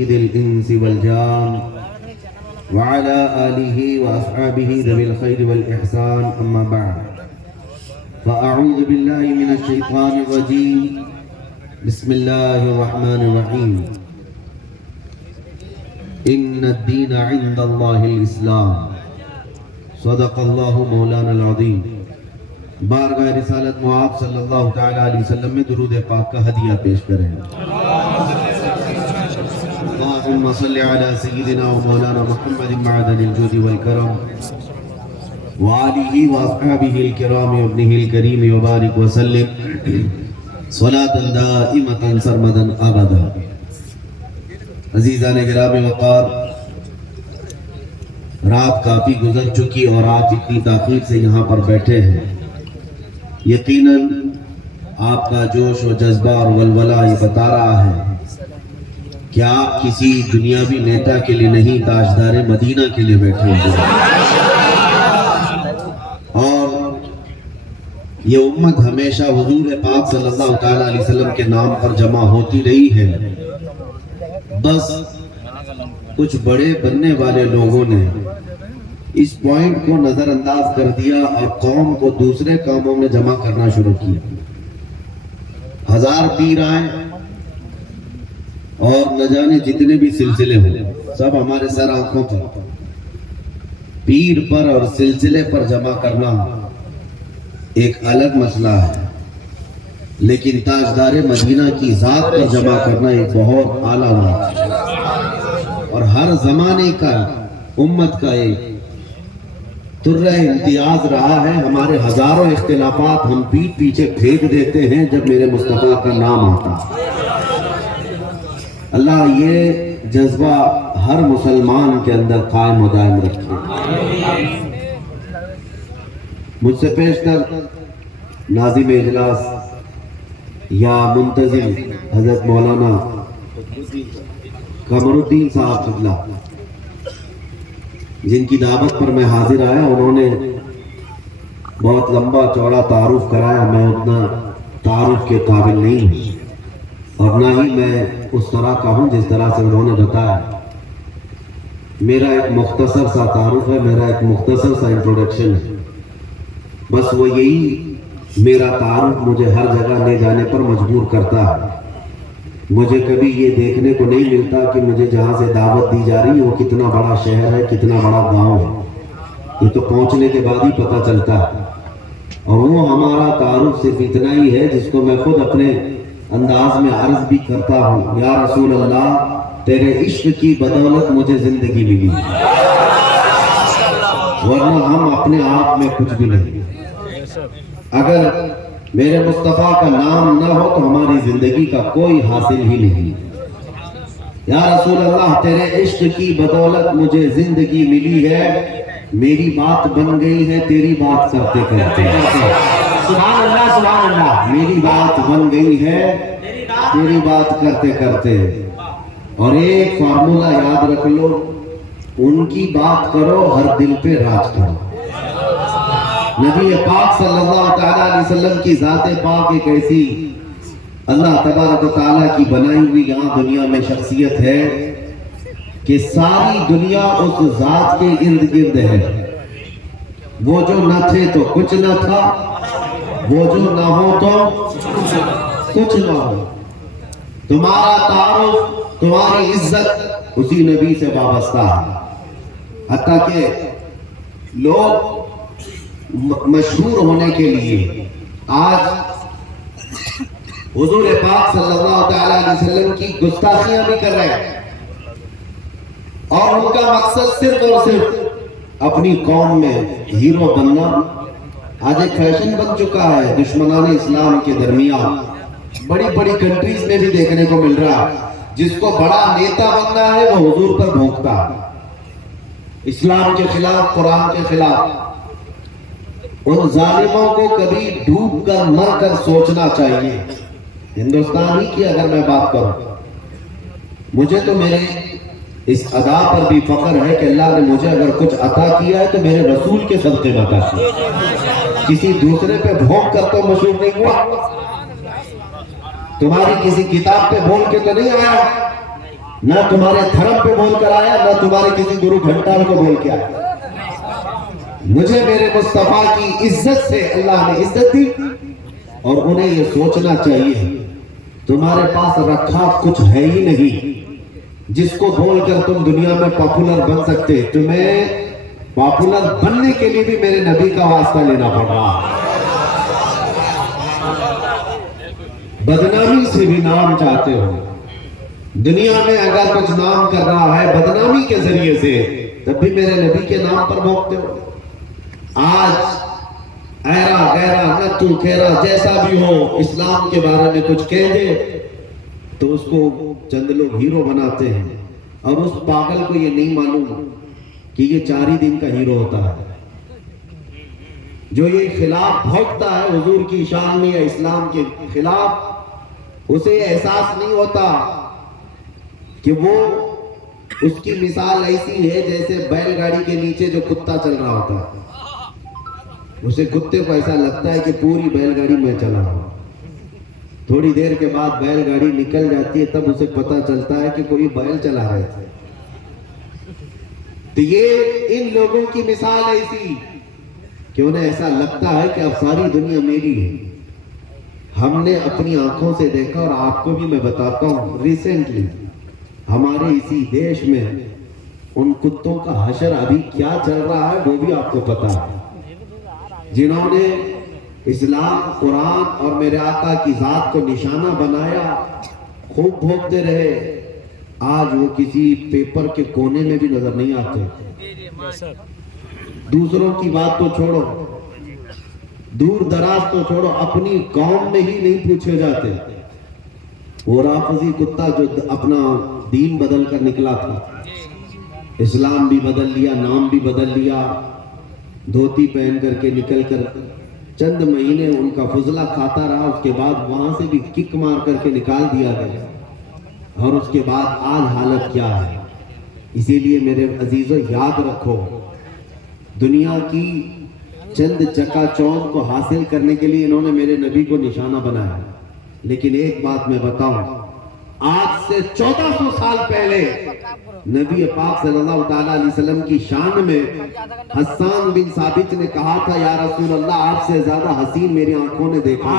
سيد الإنس والجان وعلى آله وأصحابه ذوي الخير والإحسان أما بعد فأعوذ بالله من الشيطان الرجيم بسم الله الرحمن الرحيم إن الدين عند الله الإسلام صدق الله مولانا العظيم بارگاہ رسالت معاب صلی اللہ تعالیٰ علیہ وسلم میں درود پاک کا ہدیہ پیش کریں اللہم صلی علی سیدنا و مولانا محمد معدن الجود والکرم وآلہ واصحابہ الکرام وابنہ الکریم وبارک وسلم صلاة دائمة سرمدا ابدا. عزیزان گرامی وقار، رات کافی گزر چکی اور آپ اتنی تاخیر سے یہاں پر بیٹھے ہیں. یقیناً آپ کا جوش و جذبہ اور ولولہ یہ بتا رہا ہے کہ آپ کسی دنیاوی نیتا کے لیے نہیں، تاجدار مدینہ کے لیے بیٹھے ہیں. اور یہ امت ہمیشہ حضور پاک صلی اللہ تعالیٰ علیہ وسلم کے نام پر جمع ہوتی رہی ہے. بس کچھ بڑے بننے والے لوگوں نے اس پوائنٹ کو نظر انداز کر دیا اور قوم کو دوسرے کاموں میں جمع کرنا شروع کیا. ہزار پیر آئے اور نہ جانے جتنے بھی سلسلے ہوئے، سب ہمارے سر آنکھوں پر. پیر پر اور سلسلے پر جمع کرنا ایک الگ مسئلہ ہے، لیکن تاجدار مدینہ کی ذات پر جمع کرنا ایک بہت اعلیٰ بات ہے. اور ہر زمانے کا امت کا ایک ترہ امتیاز رہا ہے. ہمارے ہزاروں اختلافات ہم پیٹ پیچھے پھینک دیتے ہیں جب میرے مصطفیٰ کا نام آتا. اللہ یہ جذبہ ہر مسلمان کے اندر قائم و دائم رکھے. مجھ سے پیش کر ناظم اجلاس یا منتظم حضرت مولانا قمر الدین صاحب قبلہ، جن کی دعوت پر میں حاضر آیا، انہوں نے بہت لمبا چوڑا تعارف کرایا. میں اتنا تعارف کے قابل نہیں ہوں اور نہ ہی میں اس طرح کا ہوں جس طرح سے انہوں نے بتایا. میرا ایک مختصر سا تعارف ہے، میرا ایک مختصر سا انٹروڈکشن ہے. بس وہ یہی میرا تعارف مجھے ہر جگہ لے جانے پر مجبور کرتا ہے. مجھے کبھی یہ دیکھنے کو نہیں ملتا کہ مجھے جہاں سے دعوت دی جا رہی ہے وہ کتنا بڑا شہر ہے، کتنا بڑا گاؤں ہے. یہ تو پہنچنے کے بعد ہی پتہ چلتا ہے. اور وہ ہمارا تعارف صرف اتنا ہی ہے جس کو میں خود اپنے انداز میں عرض بھی کرتا ہوں، یا رسول اللہ تیرے عشق کی بدولت مجھے زندگی ملی، ورنہ ہم اپنے آپ میں کچھ بھی نہیں. اگر میرے مصطفیٰ کا نام نہ ہو تو ہماری زندگی کا کوئی حاصل ہی نہیں. یا رسول اللہ تیرے عشق کی بدولت مجھے زندگی ملی ہے، میری بات بن گئی ہے تیری بات کرتے کرتے. سبحان اللہ سبحان اللہ. میری بات بن گئی ہے تیری بات کرتے کرتے. اور ایک فارمولہ یاد رکھ لو، ان کی بات کرو ہر دل پہ راج کرو. نبی پاک صلی اللہ تعالیٰ علیہ وسلم کی ذات پاک ایک ایسی اللہ تبارک و تعالیٰ کی بنائی ہوئی یہاں دنیا میں شخصیت ہے کہ ساری دنیا اس ذات کے ارد گرد ہے. وہ جو نہ تھے تو کچھ نہ تھا، وہ جو نہ ہو تو کچھ نہ ہو. تمہارا تعارف، تمہاری عزت اسی نبی سے وابستہ ہے. حتیٰ کہ لوگ مشہور ہونے کے لیے آج حضور پاک صلی اللہ تعالیٰ علیہ وسلم کی گستاخیاں بھی کر رہے ہیں، اور ان کا مقصد صرف اور صرف اپنی قوم میں ہیرو بننا آج ایک فیشن بن چکا ہے. دشمنان اسلام کے درمیان بڑی بڑی کنٹریز میں بھی دیکھنے کو مل رہا ہے. جس کو بڑا نیتا بننا ہے وہ حضور پر بھونکتا ہے، اسلام کے خلاف، قرآن کے خلاف. ان ظالموں کو کبھی ڈوب کر مر کر سوچنا چاہیے. ہندوستان ہی کی اگر میں بات کروں، مجھے تو میرے اس ادا پر بھی فخر ہے کہ اللہ نے مجھے اگر کچھ عطا کیا ہے تو میرے رسول کے صدقے میں عطا کیا. کسی دوسرے پہ بھونک کر تو مشہور نہیں ہوا، تمہاری کسی کتاب پہ بول کے تو نہیں آیا. نہ تمہارے دھرم پہ بول کر آیا، نہ تمہارے کسی گرو گھنٹال کو بول کے آیا۔ مجھے میرے مصطفیٰ کی عزت سے اللہ نے عزت دی، اور انہیں یہ سوچنا چاہیے تمہارے پاس رکھا کچھ ہے ہی نہیں جس کو بول کر تم دنیا میں پاپولر بن سکتے۔ تمہیں پاپولر بننے کے لیے بھی میرے نبی کا واسطہ لینا پڑا، بدنامی سے بھی نام چاہتے ہو۔ دنیا میں اگر کچھ نام کر رہا ہے بدنامی کے ذریعے سے، تب بھی میرے نبی کے نام پر بھوکتے ہو۔ آج ایرا غیرا نتو کھیرا جیسا بھی ہو، اسلام کے بارے میں کچھ کہہ دے تو اس کو چند لوگ ہیرو بناتے ہیں، اور اس پاگل کو یہ نہیں معلوم کہ یہ 4 ہی دن کا ہیرو ہوتا ہے۔ جو یہ خلاف بھوکتا ہے حضور کی شان میں یا اسلام کے خلاف، اسے احساس نہیں ہوتا کہ وہ اس کی مثال ایسی ہے جیسے بیل گاڑی کے نیچے جو کتا چل رہا ہوتا ہے۔ اسے کتے کو ایسا لگتا ہے کہ پوری بیل گاڑی میں چلا رہا ہوں۔ تھوڑی دیر کے بعد بیل گاڑی نکل جاتی ہے، تب اسے پتا چلتا ہے کہ کوئی بیل چلا رہے تھے۔ تو یہ ان لوگوں کی مثال ایسی کہ انہیں ایسا لگتا ہے کہ اب ساری دنیا میری ہے۔ ہم نے اپنی آنکھوں سے دیکھا، اور آپ کو بھی میں بتاتا ہوں، ریسنٹلی ہمارے اسی دیش میں ان کتوں کا حشر ابھی کیا چل رہا ہے وہ بھی آپ کو پتا ہے۔ جنہوں نے اسلام، قرآن اور میرے آقا کی ذات کو نشانہ بنایا، خوب بھوکتے رہے، آج وہ کسی پیپر کے کونے میں بھی نظر نہیں آتے۔ دوسروں کی بات تو چھوڑو، دور دراز تو چھوڑو، اپنی قوم میں ہی نہیں پوچھے جاتے۔ وہ رافضی کتا جو اپنا دین بدل کر نکلا تھا، اسلام بھی بدل لیا، نام بھی بدل لیا، دھوتی پہن کر کے نکل کر چند مہینے ان کا فضلہ کھاتا رہا، اس کے بعد وہاں سے بھی کک مار کر کے نکال دیا گیا، اور اس کے بعد آج حالت کیا ہے۔ اسی لیے میرے عزیزوں یاد رکھو، دنیا کی چند چکا چوند کو حاصل کرنے کے لیے انہوں نے میرے نبی کو نشانہ بنایا، لیکن ایک بات میں بتاؤں، آج سے 1400 سال پہلے نبی پاک صلی اللہ تعالیٰ علیہ وسلم کی شان میں حسان بن ثابت نے کہا تھا، یا رسول اللہ آپ سے زیادہ حسین میری آنکھوں نے دیکھا،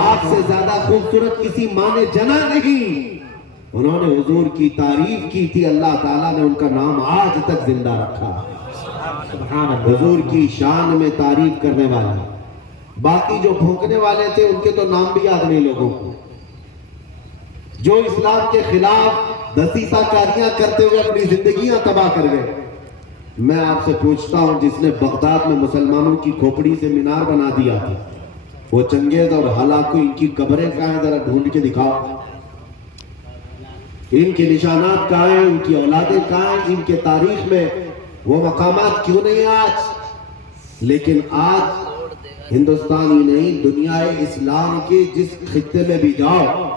آپ سے زیادہ خوبصورت کسی ماں نے جنا نہیں۔ انہوں نے حضور کی تعریف کی تھی، اللہ تعالیٰ نے ان کا نام آج تک زندہ رکھا۔ حضور کی شان میں تعریف کرنے والے، باقی جو بھونکنے والے تھے ان کے تو نام بھی یاد نہیں لوگوں کو، جو اسلام کے خلاف دسیسہ کاریاں کرتے ہوئے اپنی زندگیاں تباہ کر گئے۔ میں آپ سے پوچھتا ہوں، جس نے بغداد میں مسلمانوں کی کھوپڑی سے مینار بنا دیا تھا، وہ چنگیز اور ہلاکو، ان کی قبریں کہاں ہیں؟ ذرا ڈھونڈ کے دکھاؤ، ان کے نشانات کہاں ہیں؟ ان کی اولادیں کہاں ہیں؟ ان کے تاریخ میں وہ مقامات کیوں نہیں آج؟ لیکن آج ہندوستان ہی نہیں، دنیا اسلام کے جس خطے میں بھی جاؤ،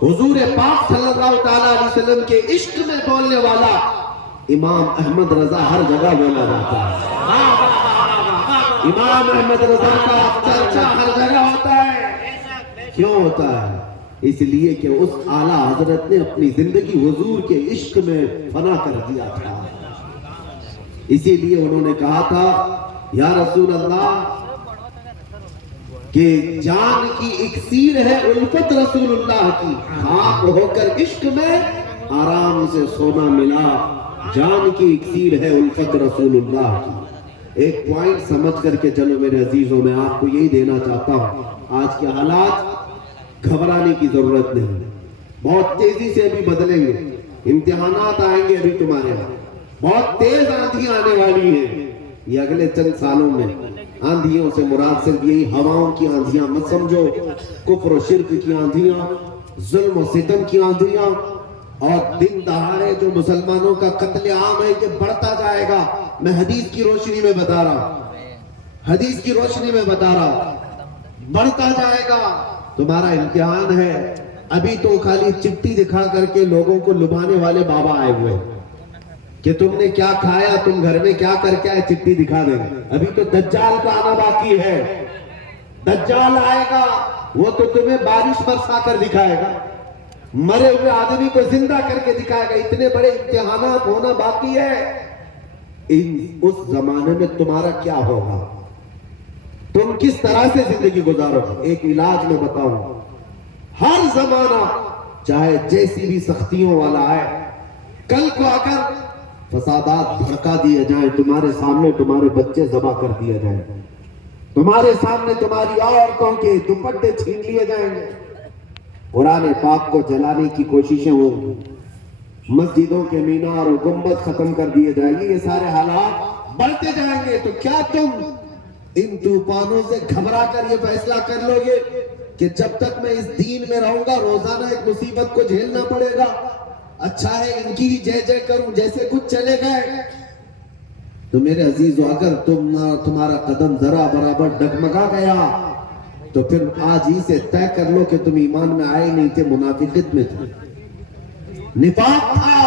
حضور پاک صلی اللہ تعالیٰ علیہ وسلم کے عشق میں بولنے والا امام احمد رضا ہر جگہ بولا جاتا ہے۔ امام احمد رضا کا چرچا ہر جگہ ہوتا ہے۔ کیوں ہوتا ہے؟ اس لیے کہ اس اعلیٰ حضرت نے اپنی زندگی حضور کے عشق میں فنا کر دیا تھا۔ اسی لیے انہوں نے کہا تھا، یا رسول اللہ، کہ جان کی اکسیر ہے الفت رسول اللہ کی، خاک ہو کر عشق میں آرام سے سونا ملا، جان کی اکسیر ہے الفت رسول اللہ کی۔ ایک پوائنٹ سمجھ کر کے چلو میرے عزیزوں، میں آپ کو یہی دینا چاہتا ہوں، آج کے حالات گھبرانے کی ضرورت نہیں، بہت تیزی سے ابھی بدلیں گے، امتحانات آئیں گے ابھی تمہارے یہاں، بہت تیز آندھی آنے والی ہیں یہ اگلے چند سالوں میں۔ آندھیوں سے مراد صرف یہی ہواؤں کی آندھیاں مت سمجھو، کفر و شرک کی آندھیاں، ظلم و ستم کی آندھیاں، اور دن دہاڑے جو مسلمانوں کا قتل عام ہے کہ بڑھتا جائے گا۔ میں حدیث کی روشنی میں بتا رہا ہوں، حدیث کی روشنی میں بتا رہا ہوں، بڑھتا جائے گا۔ تمہارا امتحان ہے، ابھی تو خالی چٹھی دکھا کر کے لوگوں کو لبھانے والے بابا آئے ہوئے کہ تم نے کیا کھایا، تم گھر میں کیا کر کے آئے، چٹھی دکھا دیں گے۔ ابھی تو دجال کا آنا باقی ہے، دجال آئے گا، وہ تو تمہیں بارش برسا کر دکھائے گا۔ مرے ہوئے آدمی کو زندہ کر کے دکھائے گا. اتنے بڑے امتحانات ہونا باقی ہے. اس زمانے میں تمہارا کیا ہوگا, تم کس طرح سے زندگی گزارو گے. ایک علاج میں بتاؤں, ہر زمانہ چاہے جیسی بھی سختیوں والا ہے, کل کو آ کر فسادات بھڑکا دیے جائیں, تمہارے سامنے تمہارے بچے ذبح کر دیے جائیں, تمہارے سامنے تمہاری عورتوں کے دوپٹے چھین لیے جائیں گے, قرآن پاک کو جلانے کی کوششیں ہوں, مسجدوں کے مینار اور گنبد ختم کر دیے جائیں گے, یہ سارے حالات بڑھتے جائیں گے. تو کیا تم ان طوفانوں سے گھبرا کر یہ فیصلہ کر لو گے کہ جب تک میں اس دین میں رہوں گا روزانہ ایک مصیبت کو جھیلنا پڑے گا, اچھا ہے ان کی ہی جے جے کروں جیسے کچھ چلے گئے. تو میرے عزیزو, اگر تمہارا قدم ذرا برابر ڈگمگا گیا تو پھر آج ہی سے طے کر لو کہ تم ایمان میں آئے نہیں تھے, منافقت میں تھے. نفاق تھا.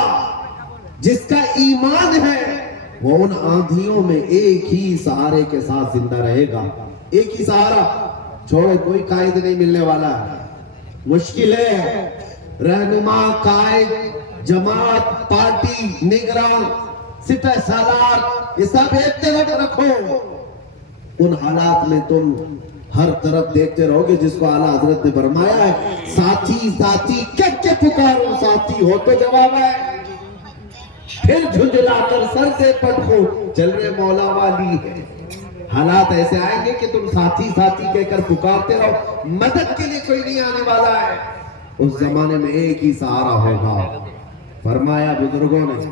جس کا ایمان ہے وہ ان آندھیوں میں ایک ہی سہارے کے ساتھ زندہ رہے گا. ایک ہی سہارا, چھوڑو کوئی قائد نہیں ملنے والا ہے, مشکل ہے. رہنما, قائد, جماعت, پارٹی, نگراں, سپہ سالار, یہ سب ایک جگہ رکھو. ان حالات میں تم ہر طرف دیکھتے رہو گے جس کو اعلیٰ حضرت نے فرمایا ہے, ساتھی ساتھی کہہ کے پکارو, ساتھی ہو تو جواب ہے, پھر جھنجلا کر سر سے پٹکو, چل رہے مولا والی ہے. حالات ایسے آئیں گے کہ تم ساتھی ساتھی کہہ کر پکارتے رہو, مدد کے لیے کوئی نہیں آنے والا ہے. اس زمانے میں ایک ہی سہارا ہوگا. فرمایا بزرگوں نے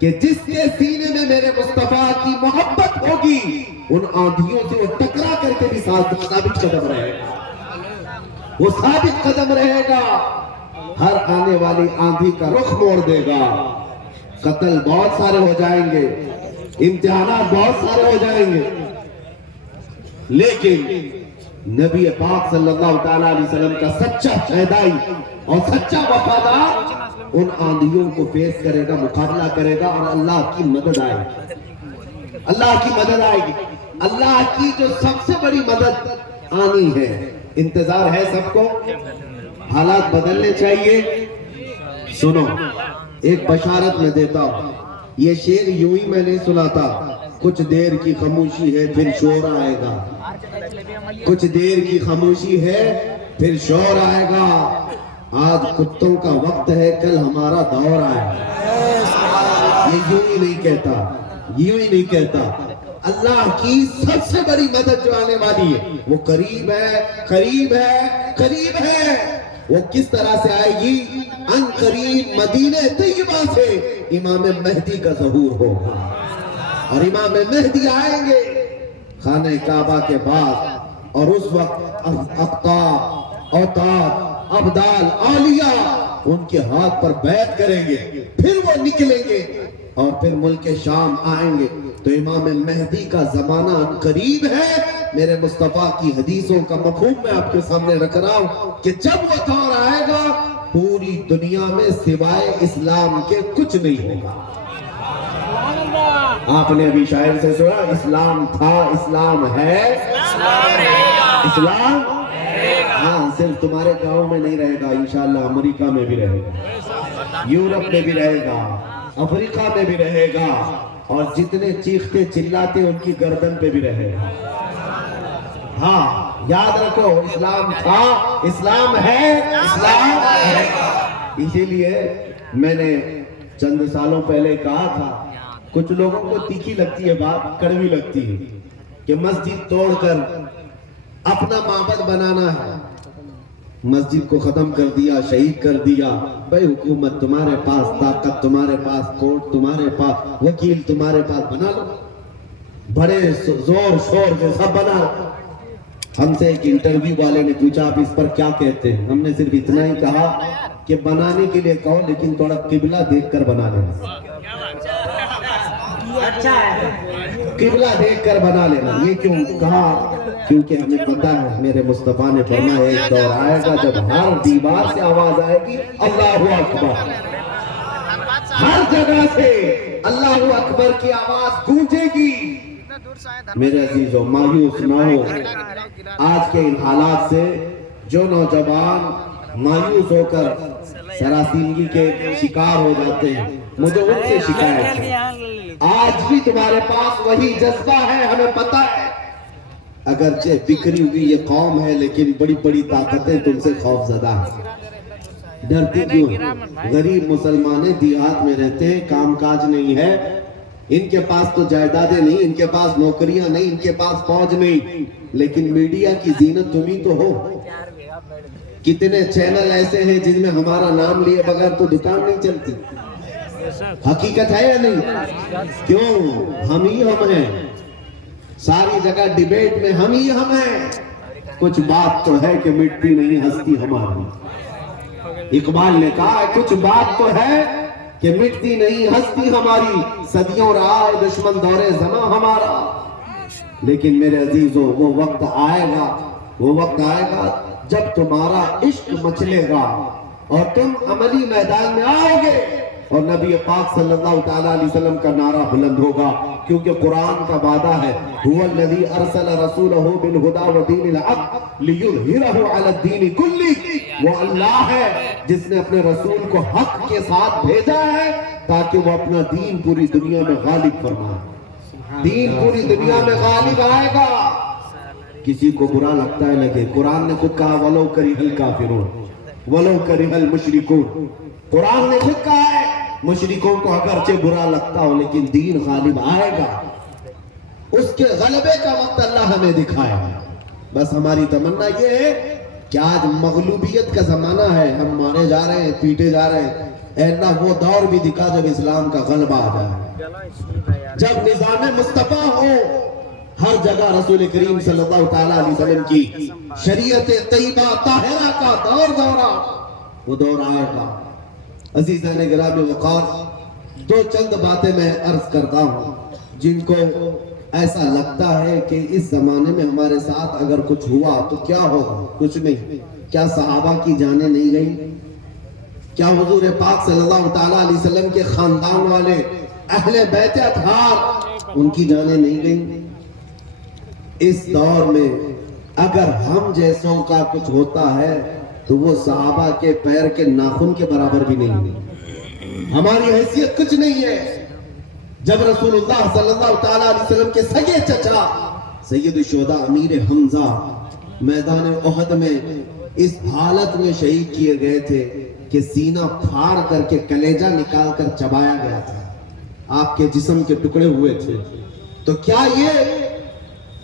کہ جس کے سینے میں میرے مصطفیٰ کی محبت ہوگی ان آندھیوں سے وہ ٹکرا کر کے بھی ثابت قدم رہے گا, وہ ثابت قدم رہے گا. ہر آنے والی آندھی کا رخ موڑ دے گا. قتل بہت سارے ہو جائیں گے, امتحانات بہت سارے ہو جائیں گے, لیکن نبی پاک صلی اللہ تعالیٰ علیہ وسلم کا سچا فدائی اور سچا وفادار ان آندھیوں کو فیس کرے گا, مقابلہ کرے گا, اور اللہ کی مدد آئے گی. اللہ کی مدد آئے گی. اللہ کی جو سب سے بڑی مدد آنی ہے, انتظار ہے سب کو. حالات بدلنے چاہیے. سنو, ایک بشارت میں دیتا ہوں. یہ شعر یوں ہی میں نہیں سنا تھا. کچھ دیر کی خاموشی ہے پھر شور آئے گا, کچھ دیر کی خاموشی ہے پھر شور آئے گا. آج کتوں کا وقت ہے, کل ہمارا دور آئے گا. یہ یوں ہی نہیں کہتا, یوں ہی نہیں کہتا. اللہ کی سب سے بڑی مدد جو آنے والی ہے وہ قریب ہے, قریب ہے, قریب ہے. وہ کس طرح سے آئے گی؟ ان قریب مدینہ طیبہ سے امام مہدی کا ظہور ہوگا, اور امام مہدی آئیں گے خانہ کعبہ کے بعد, اور اس وقت اقطاب, اوتاد, ابدال, اولیاء ان کے ہاتھ پر بیعت کریں گے. پھر وہ نکلیں گے اور پھر ملک شام آئیں گے. تو امام مہدی کا زمانہ قریب ہے. میرے مصطفیٰ کی حدیثوں کا مفہوم میں آپ کے سامنے رکھ رہا ہوں کہ جب وہ دور آئے گا پوری دنیا میں سوائے اسلام کے کچھ نہیں ہوگا. آپ نے ابھی شاعر سے سنا, اسلام تھا, اسلام ہے, اسلام. ہاں, صرف تمہارے گاؤں میں نہیں رہے گا, انشاءاللہ امریکہ میں بھی رہے گا, یورپ میں بھی رہے گا, افریقہ میں بھی رہے گا, اور جتنے چیختے چلاتے ان کی گردن پہ بھی رہے گا. ہاں, یاد رکھو, اسلام تھا, اسلام ہے, اسلام ہے. اسی لیے میں نے چند سالوں پہلے کہا تھا, کچھ لوگوں کو تیکھی لگتی ہے بات, کڑوی لگتی ہے, کہ مسجد توڑ کر اپنا معبد بنانا ہے. مسجد کو ختم کر دیا, شہید کر دیا. بھائی حکومت تمہارے پاس, طاقت تمہارے پاس, کورٹ تمہارے پاس, وکیل تمہارے پاس, بنا لو, بڑے زور شور سے سب بنا. ہم سے ایک انٹرویو والے نے پوچھا آپ اس پر کیا کہتے ہیں؟ ہم نے صرف اتنا ہی کہا کہ بنانے کے لیے کہو لیکن تھوڑا قبلہ دیکھ کر بنا لینا. قبلہ دیکھ کر بنا لینا. یہ کیوں کہا؟ کیونکہ ہمیں پتا ہے میرے مصطفیٰ نے فرمایا ایک دور آئے گا جب ہر دیوار سے آواز آئے گی اللہ اکبر. ہر جگہ سے اللہ اکبر کی آواز گونجے گی. میرے عزیزو, مایوس نہ ہو. آج کے ان حالات سے جو نوجوان مایوس ہو کر سراسیمگی کے شکار ہو جاتے ہیں. مجھے ان سے شکایت ہے. آج بھی تمہارے پاس وہی جذبہ ہے, ہمیں پتا ہے. اگرچہ بکھری ہوئی یہ قوم ہے لیکن بڑی بڑی طاقتیں تم سے خوف زدہ ہیں. ڈرتی کیوں ہیں؟ غریب مسلمان دیہات میں رہتے ہیں, کام کاج نہیں ہے, ان کے پاس تو جائیدادیں نہیں, ان کے پاس نوکریاں نہیں, ان کے پاس فوج نہیں, لیکن میڈیا کی زینت تم ہی تو ہو. کتنے چینل ایسے ہیں جن میں ہمارا نام لیے بغیر تو دکان نہیں چلتی. حقیقت ہے یا نہیں؟ کیوں؟ ہم ہی ہم ہیں. ساری جگہ ڈیبیٹ میں ہم ہی ہم ہیں. کچھ بات تو ہے کہ مٹتی نہیں ہستی ہماری. اقبال نے کہا ہے کچھ بات تو ہے کہ مٹتی نہیں ہستی ہماری, صدیوں رہا ہے دشمن دور زماں ہمارا. لیکن میرے عزیزوں وہ وقت آئے گا, وہ وقت آئے گا جب تمہارا عشق مچلے گا اور تم عملی میدان میں آؤ گے اور نبی پاک صلی اللہ تعالیٰ علیہ وسلم کا نعرہ بلند ہوگا, کیونکہ قرآن کا وعدہ ہے هو الذی ارسل رسولہ بالہدی ودین الحق لیظہرہ علی الدین کلہ. وہ اللہ ہے جس نے اپنے رسول کو حق کے ساتھ بھیجا ہے تاکہ وہ اپنا دین پوری دنیا میں غالب فرمائے. دین پوری دنیا میں غالب آئے گا. کسی کو برا لگتا ہے لگے, قرآن نے خود کہا وَلَوْ كَرِهَ الْكَافِرُونَ وَلَوْ كَرِهَ الْمُشْرِكُونَ. قرآن نے خود کہا ہے مشرکوں کو اگرچہ برا لگتا ہو لیکن دین غالب آئے گا. اس کے غلبے کا وقت اللہ ہمیں دکھائے. بس ہماری تمنا یہ ہے کہ آج مغلوبیت کا زمانہ ہے, ہم مارے جا رہے ہیں, پیٹے جا رہے ہیں. اے اللہ وہ دور بھی دکھا جب اسلام کا غلبہ آ جائے, جب نظام مصطفیٰ ہو ہر جگہ رسول کریم صلی اللہ تعالیٰ علیہ وسلم کی شریعت طیبہ طاہرہ کا دور دورہ, وہ دور آئے گا. عزیزان گرامی وقار, دو چند باتیں میں عرض کرتا ہوں جن کو ایسا لگتا ہے کہ اس زمانے میں ہمارے ساتھ اگر کچھ ہوا تو کیا ہوگا. کچھ نہیں. کیا صحابہ کی جانیں نہیں گئیں؟ کیا حضور پاک صلی اللہ تعالیٰ علیہ وسلم کے خاندان والے اہل بیت اطہار ان کی جانیں نہیں گئیں؟ اس دور میں اگر ہم جیسوں کا کچھ ہوتا ہے تو وہ صحابہ کے پیر کے ناخن کے برابر بھی نہیں ہے. ہماری حیثیت کچھ نہیں ہے. جب رسول اللہ صلی اللہ تعالیٰ علیہ وسلم کے سگے چچا سید الشہداء امیر حمزہ میدان احد میں اس حالت میں شہید کیے گئے تھے کہ سینہ پھاڑ کر کے کلیجہ نکال کر چبایا گیا تھا, آپ کے جسم کے ٹکڑے ہوئے تھے, تو کیا یہ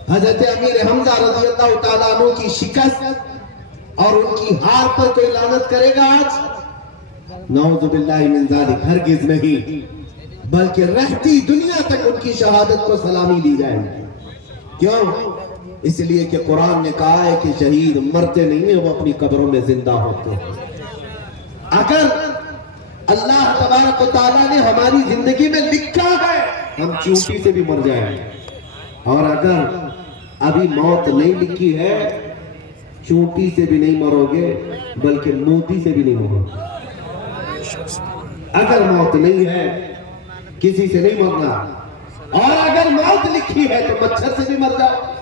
حضرت امیر حمزہ رضی اللہ تعالیٰ عنہ کی شکست اور ان کی ہار پر کوئی لعنت کرے گا آج؟ نعوذ باللہ من ذالک, ہرگز نہیں, بلکہ رہتی دنیا تک ان کی شہادت کو سلامی دی جائے گی. کیوں؟ اس لیے کہ قرآن نے کہا ہے کہ شہید مرتے نہیں ہیں, وہ اپنی قبروں میں زندہ ہوتے ہیں. اگر اللہ تبارک و تعالیٰ نے ہماری زندگی میں لکھا ہے ہم چونٹی سے بھی مر جائیں گے, اور اگر ابھی موت نہیں لکھی ہے چونٹی سے بھی نہیں مرو گے بلکہ موتی سے بھی نہیں مرو گے. اگر موت نہیں ہے کسی سے نہیں مرنا, اور اگر موت لکھی ہے تو مچھر سے بھی مر جاؤ.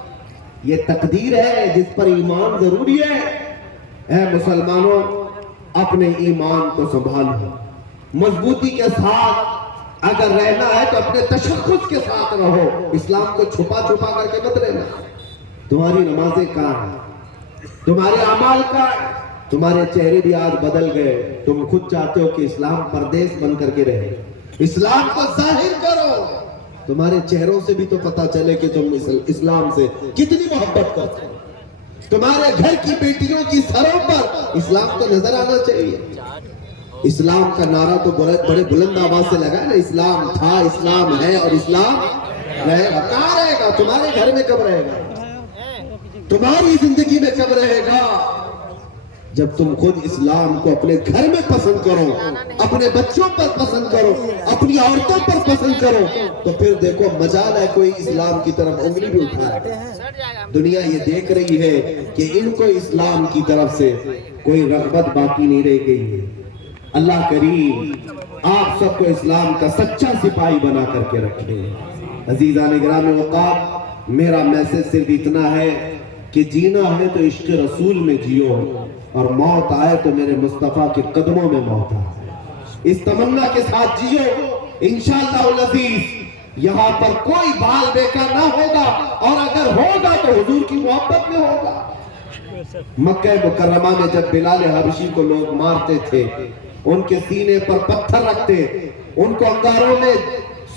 یہ تقدیر ہے جس پر ایمان ضروری ہے. اے مسلمانوں, اپنے ایمان کو سنبھالو, مضبوطی کے ساتھ اگر رہنا ہے تو اپنے تشخص کے ساتھ رہو. اسلام کو چھپا چھپا کر کے مت رہنا. تمہاری نمازیں کہاں ہیں, تمہارے اعمال کہاں ہیں, تمہارے چہرے بھی آج بدل گئے. تم خود چاہتے ہو کہ اسلام پردیس بن کر کے رہے, اسلام کو ظاہر کرو. تمہارے چہروں سے بھی تو پتا چلے کہ تم اسلام سے کتنی محبت کرتے ہو. تمہارے گھر کی بیٹیوں کی سروں پر اسلام تو نظر آنا چاہیے. اسلام کا نعرہ تو بڑے بلند آواز سے لگا نا, اسلام تھا, اسلام ہے اور اسلام رہے گا. کہاں رہے گا؟ تمہارے گھر میں کب رہے گا, تمہاری زندگی میں کب رہے گا؟ جب تم خود اسلام کو اپنے گھر میں پسند کرو, اپنے بچوں پر پسند کرو, اپنی عورتوں پر پسند کرو, تو پھر دیکھو مجال ہے کوئی اسلام کی طرف انگلی بھی اٹھائے. دنیا یہ دیکھ رہی ہے کہ ان کو اسلام کی طرف سے کوئی رغبت باقی نہیں رہ گئی ہے. اللہ کریم آپ سب کو اسلام کا سچا سپاہی بنا کر کے رکھے. عزیزان گرامی وقار, میرا میسج صرف اتنا ہے کہ جینا ہے تو عشق رسول میں جیو اور موت آئے تو میرے مصطفیٰ کے قدموں میں موت آئے۔ اس تمنا کے ساتھ جیو انشاءاللہ العزیز، یہاں پر کوئی بال بیکار نہ ہوگا، اور اگر ہوگا تو حضور کی محبت میں ہوگا۔ مکہ مکرمہ میں جب بلال حبشی کو لوگ مارتے تھے، ان کے سینے پر پتھر رکھتے، ان کو انگاروں میں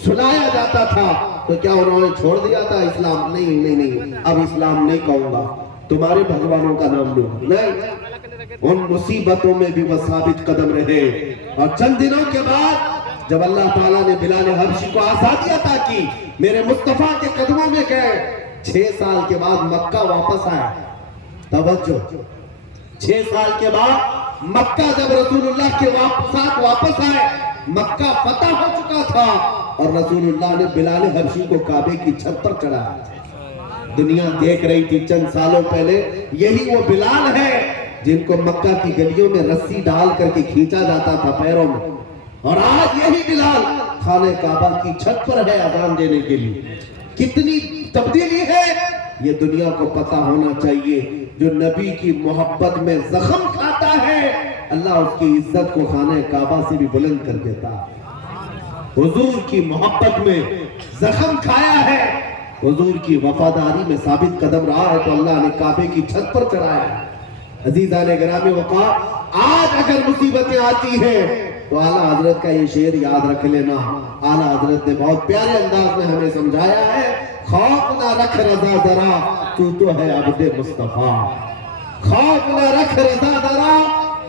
سلایا جاتا تھا، تو کیا انہوں نے چھوڑ دیا تھا اسلام؟ نہیں، اب اسلام نہیں کہوں گا، تمہارے بھگوانوں کا نام لوں، نہیں۔ ان مصیبتوں میں بھی وہ ثابت قدم رہے، اور چند دنوں کے بعد جب اللہ تعالیٰ نے بلال حبشی کو آزادی عطا کی، میرے مصطفیٰ کے قدموں میں گئے، 6 سال کے بعد مکہ واپس آیا۔ توجہ، 6 سال کے بعد مکہ جب رسول اللہ کے ساتھ واپس آئے، مکہ فتح ہو چکا تھا، اور رسول اللہ نے بلال حبشی کو کعبے کی چھت پر چڑھایا۔ دنیا دیکھ رہی تھی چند سالوں پہلے، یہی وہ بلال ہے جن کو مکہ کی گلیوں میں رسی ڈال کر کے کھینچا جاتا تھا پیروں میں، اور آج یہی بلال خانہ کعبہ کی چھت پر ہے اذان دینے کے لیے۔ کتنی تبدیلی ہے یہ دنیا کو پتہ ہونا چاہیے۔ جو نبی کی محبت میں زخم کھاتا ہے، اللہ اس کی عزت کو خانہ کعبہ سے بھی بلند کر دیتا۔ حضور کی محبت میں زخم کھایا ہے، حضور کی وفاداری میں ثابت قدم رہا ہے، تو اللہ نے کعبے کی چھت پر چڑھایا۔ عزیزان گرامی وقار، آج اگر مصیبتیں آتی ہیں تو اعلیٰ حضرت کا یہ شعر یاد رکھ لینا۔ اعلیٰ حضرت نے بہت پیارے انداز میں ہمیں سمجھایا ہے، خوف نہ رکھ رضا ذرا، تو ہے عبد مصطفیٰ۔ خوف نہ رکھ رضا ذرا،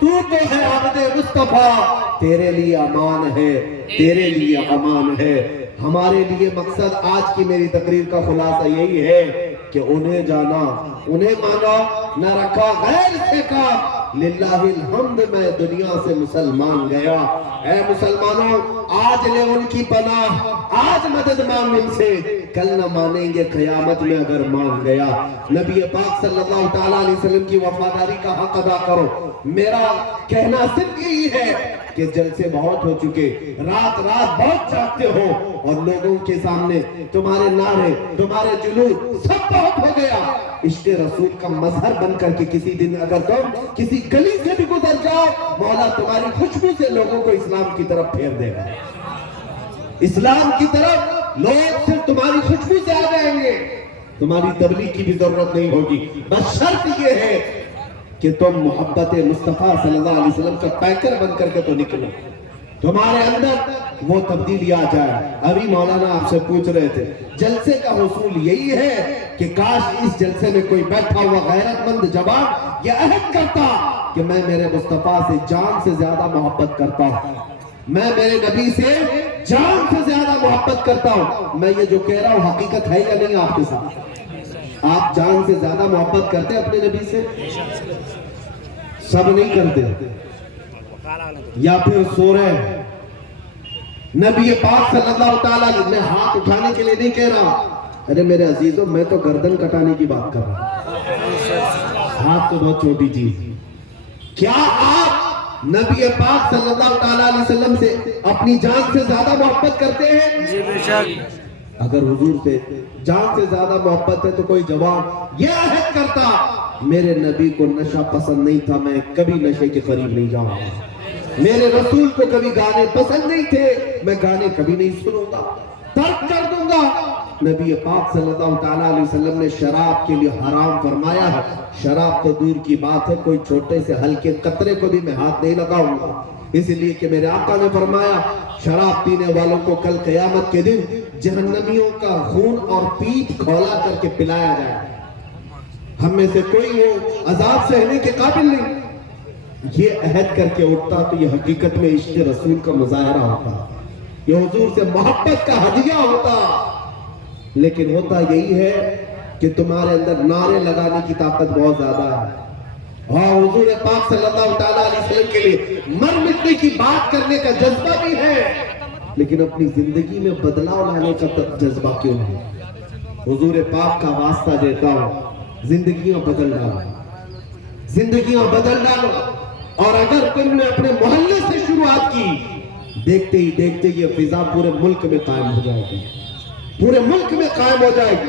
تو ہے عبد مصطفیٰ۔ تیرے لیے امان ہے، تیرے لیے امان ہے۔ ہمارے لیے مقصد آج کی میری تقریر کا خلاصہ یہی ہے کہ انہیں جانا، انہیں مانا، نہ رکھا غیر سے کا۔ للہ الحمد میں دنیا سے مسلمان گیا۔ اے مسلمانوں، آج لے ان کی پناہ، آج مدد مانگ ان سے، کل نہ مانیں گے قیامت میں اگر مان گیا۔ نبی پاک صلی اللہ تعالیٰ علیہ وسلم کی وفاداری کا حق ادا کرو۔ میرا کہنا صرف یہی ہے کہ جلسے بہت ہو چکے، رات بہت جاگتے ہو، اور لوگوں کے سامنے تمہارے نعرے، تمہارے جلوس سب بہت ہو گیا۔ عشق رسول کا مظہر بن کر کے کسی دن اگر تم کسی گلی سے بھی گزر جاؤ، مولا تمہاری خوشبو سے لوگوں کو اسلام کی طرف پھیر دے گا۔ اسلام کی طرف لوگ صرف تمہاری خوشبو سے آ جائیں گے، تمہاری تبلیغ کی بھی ضرورت نہیں ہوگی۔ بس شرط یہ ہے کہ تم محبت مصطفیٰ صلی اللہ علیہ وسلم کا پیکر بن کر کے تو نکلو، تمہارے اندر وہ تبدیلی آ جائے۔ ابھی مولانا آپ سے پوچھ رہے تھے، جلسے کا حصول یہی ہے کہ کاش اس جلسے میں کوئی بیٹھا ہوا غیرت مند جوان یہ عہد کرتا کہ میں میرے مصطفیٰ سے جان سے زیادہ محبت کرتا ہوں، میں میرے نبی سے جان سے زیادہ محبت کرتا ہوں۔ میں یہ جو کہہ رہا ہوں حقیقت ہے یا نہیں آپ کے ساتھ؟ آپ جان سے زیادہ محبت کرتے ہیں اپنے نبی سے؟ سب نہیں کرتے، یا پھر سو رہے ہیں۔ نبی پاک صلی اللہ تعالیٰ میں ہاتھ اٹھانے کے لیے نہیں کہہ رہا، ارے میرے عزیزوں میں تو گردن کٹانے کی بات کر رہا ہوں۔ ہاتھ تو بہت چھوٹی چیز۔ کیا آپ نبی پاک صلی اللہ تعالیٰ علیہ وسلم سے اپنی جان سے زیادہ محبت کرتے ہیں؟ جی بے شک۔ اگر حضور سے جان سے زیادہ محبت ہے تو کوئی جوان یہ عہد کرتا، میرے نبی کو نشہ پسند نہیں تھا، میں کبھی نشے کے قریب نہیں جاؤں گا، میرے رسول کو کبھی گانے پسند نہیں تھے، میں گانے کبھی نہیں سنوں گا، ترک کر دوں گا۔ نبی پاک صلی اللہ تعالیٰ علیہ وسلم نے شراب کے لیے حرام فرمایا ہے۔ شراب تو دور کی بات ہے، کوئی چھوٹے سے ہلکے قطرے کو بھی میں ہاتھ نہیں لگاؤں گا، اس لیے کہ میرے آقا نے فرمایا شراب پینے والوں کو کل قیامت کے دن جہنمیوں کا خون اور پیٹ کھولا کر کے پلایا جائے۔ ہم میں سے کوئی وہ عذاب سہنے کے قابل نہیں۔ یہ عہد کر کے اٹھتا تو یہ حقیقت میں عشق رسول کا مظاہرہ ہوتا، یہ حضور سے محبت کا ہدیہ ہوتا۔ لیکن ہوتا یہی ہے کہ تمہارے اندر نعرے لگانے کی طاقت بہت زیادہ ہے، اور حضور پاک صلی اللہ تعالیٰ علیہ وسلم کے لیے مر مٹنے کی بات کرنے کا جذبہ بھی ہے، لیکن اپنی زندگی میں بدلاؤ لانے کا جذبہ کیوں ہے؟ حضور پاک کا واسطہ دیتا ہوں، زندگیاں بدل ڈالو، زندگیاں بدل ڈالو۔ اور اگر تم نے اپنے محلے سے شروعات کی، دیکھتے ہی دیکھتے یہ فضا پورے ملک میں قائم ہو جائے گی، پورے ملک میں قائم ہو جائے گی۔